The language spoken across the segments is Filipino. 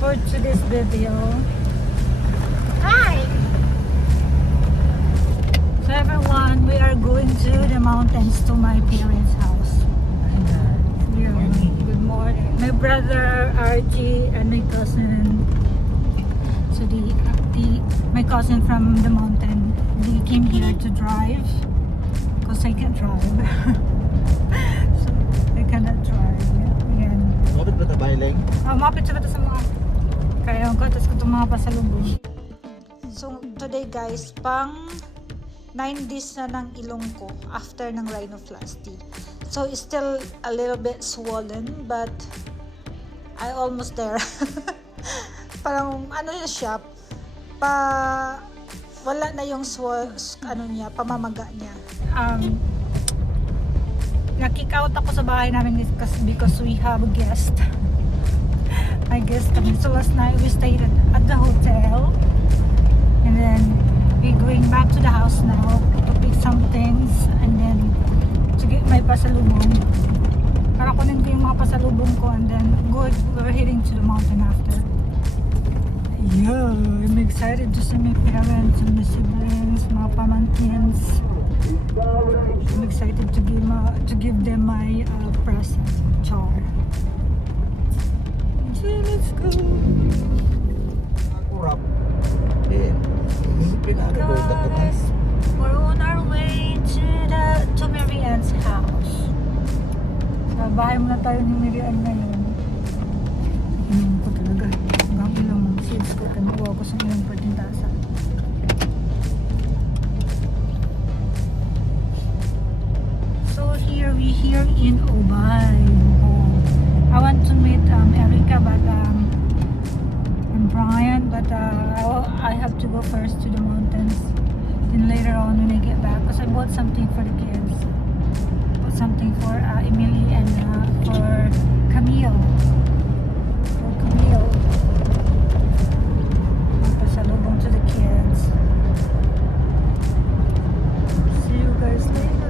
for today's video. Hi! So everyone, we are going to the mountains to my parents' house. Here. Good morning. My brother RG and my cousin. So my cousin from the mountain, they came here to drive because I can't drive. So I cannot drive. Yan. Mapit ba tabay lang? Mapit sa sa mga kaya ko tapos ko itong mga pasalubong. So today guys, pang 9 days na ng ilong ko after ng rhinoplasty. So it's still a little bit swollen but I almost there. Parang ano na siya, wala na yung pamamaga niya. Na-kick out ako sa bahay namin because we have a guest. My guest kami. So last night we stayed at the hotel and then we're going back to the house now to pick some things and then to get my pasalubong. Para kunin ko yung mga pasalubong ko and then we're heading to the mountain after. Yeah, I'm excited to see my parents and my siblings, mga pamangkins. I'm excited to give them my present, char. So let's go. Kurap. Guys, we're on our way to Mary Ann's house. Sa bahay muna tayo ni Mary Ann ngayon. Inom ko talaga. Hanggang ilang mga seeds ko. Kanuha ko sa ilang patintasa. So here in Ubay. I want to meet Erica and Brian, but I have to go first to the mountains. Then later on when I get back, because I bought something for the kids. Bought something for Emily and for Camille. For Camille. Pasalubong to the kids. See you guys later.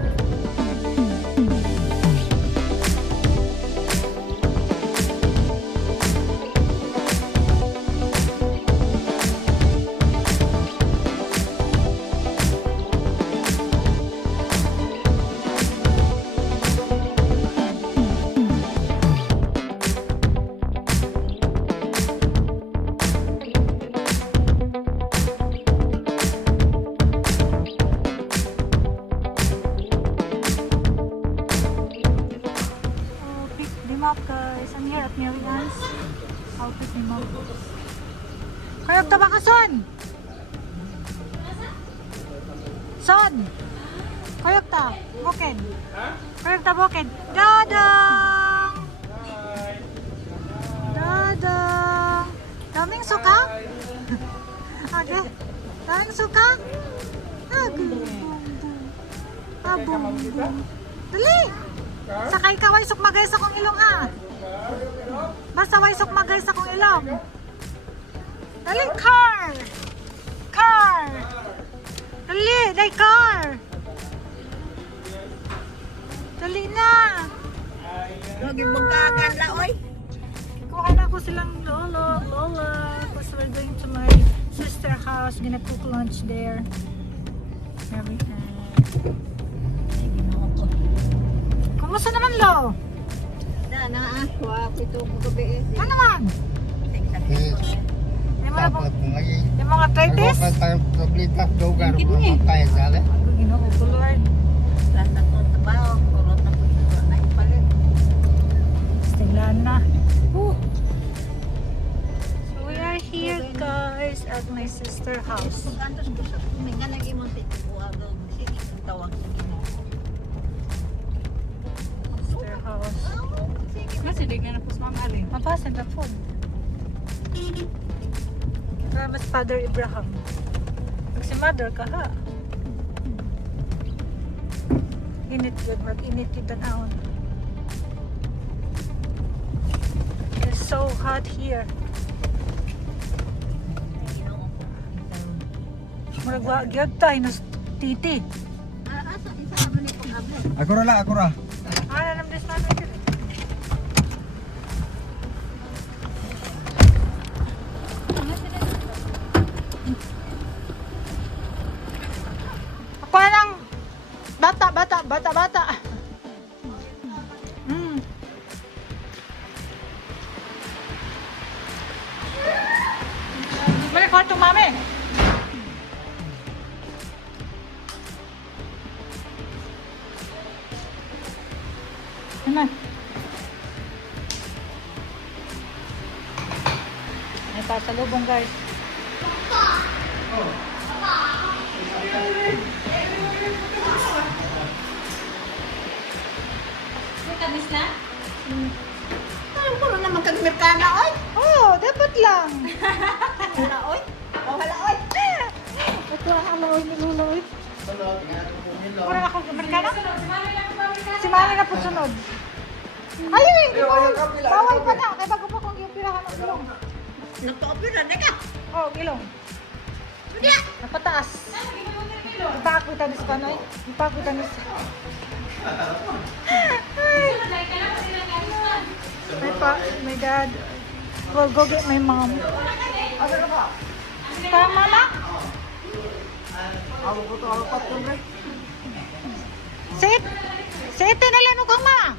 Up guys, I'm here at Mary Ann's. I'll pick him up. Kayog ta ba ka, Son? Son! Kayog ta, bukid. Kayog ta, bukid. Dadang! Dadang! Daming suka? Okay. Daming suka? Abong. Dali! Sakay ka, way sukmagay sa kong ilong ha. Basta way sukmagay sa kong ilong. Dali, car! Car! Dali, day car! Dali na! Lagi magkagan la, oy. Kuha na ko silang lola. Because we're going to my sister house. Gonna cook lunch there. Very nice. Kumusta naman, Lo? Na ako ito mo gabi. Ano naman? Yung mga arthritis? Ginoo ko, Lord. Sana ko trabaho, kurot na po na ipalit. Stilan na. So we are here, guys, at my sister house. Kantos ko sa minga lagi mo sa buwag sige tawag sa Ginoo. Sister house. Kasi dignan na po sa mga ali. Mapasan na po. Mas Father Abraham. Pag si Mother ka ha. Init yun. Mag-init yun tanawon. It's so hot here. Maragwa gyud tayo na titi. Asa isa mo ni pag-abot. Ako ra. Alam this namin dito. sumami. Yan na. May pasalubong guys. May tamis na? Alam ko na naman kag-merkana, oy. Oh, dapat lang. Hala, oy. Oh, hala, oy. Ito ang alaoy ni Luloy. Wala na akong Amerikano? Si Mami na po sunod. Halin! Bawal pa na. Kaya bago pa kong ipirahan ng ilong. Nagpa-opera na ka. Oh, ilong. Napataas. Ipakitanis pa, Noy. Ipakitanis. My dad will go get my mom. Tama na? Sit! Sit na lang kang ma!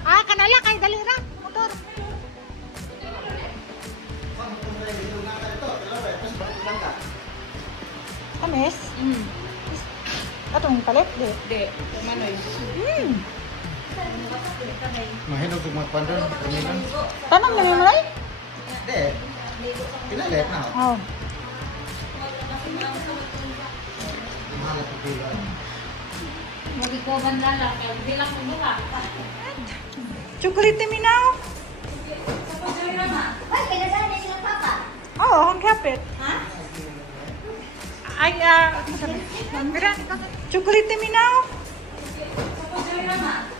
Ah, kanala kay dalira. Motor. Ames? Atong palit, di? Di, kumanoy. Mahinog yung magpandon, pamilan. Tanong na mo rin? Hindi. Pinalit na ako. Oh. Mahal at pagbilan. Magikoban na lang, kaya bilang mo ka. Chocolate minaw? Ay, pinadala na sila papa. Oo, ang kapit. Ha? Ay, mira, chocolate minaw?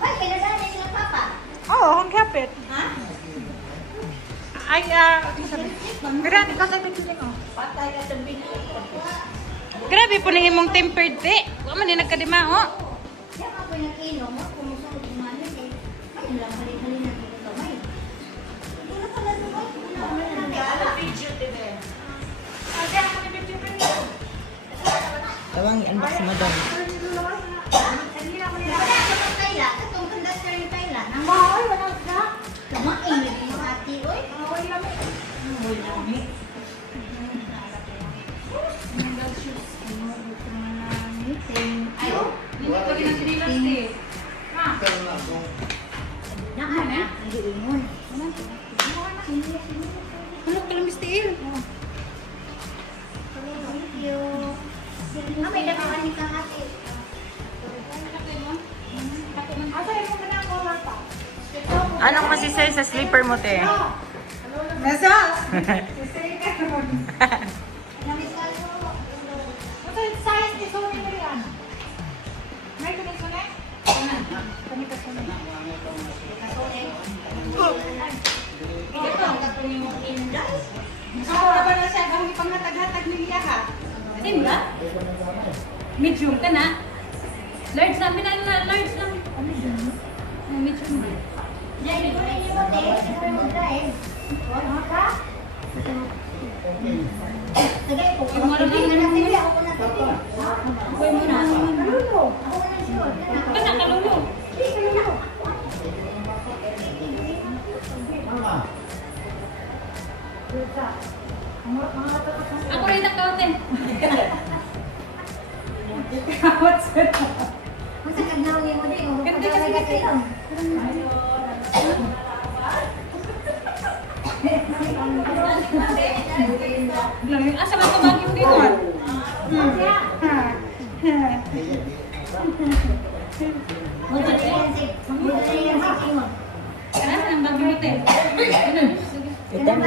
Ay, pinadala na sila papa. Oo, ang kapit. Ha? Ay, mira, ikaw sa pipiling, oh. Patay ka sa binili. Grabe po na imong tempered te. Wa man din nagkadima ho. Kaya ako yung nag-inom, kumusunod yung manin eh. May lang, hali-hali na dito kamay. Wala pala doon. Tawang i-unbox si madam. Kayla, katong conductor ni Kayla. Nang mahoy, wala ka. Kumain na din yung ati, oy. Mahoy lami. Mahoy lami. Ayo. Naan na. Hindi ingon. Ano pala mistiil? Thank you. Ah, may dapat ni kang ate. Anong masisay sa sleeper mo te? Nasa? Namis ka ito. Ito yung size ni Sony na yan. May connection eh? Connection eh. Ito ang katong yung inday. Siguro ba na siya kung ipanghatag-hatag niya ha? Same ba? Medium ka na. Large namin na large lang. Medium ba? Dahil ko na yung mati. Ito yung mag-drive. Wala ka? Tagay ko. Ako na TV. Ako na TV. Uy mo na. Kalulo. Ako na sure. Kana kalulo. Ako rin nakaute. Masa kagnaw ni mo din. Ganda kasi lang. Asa man tumagim dito? Magdali yan si Timon. Kana nang gagawin te. Ito ang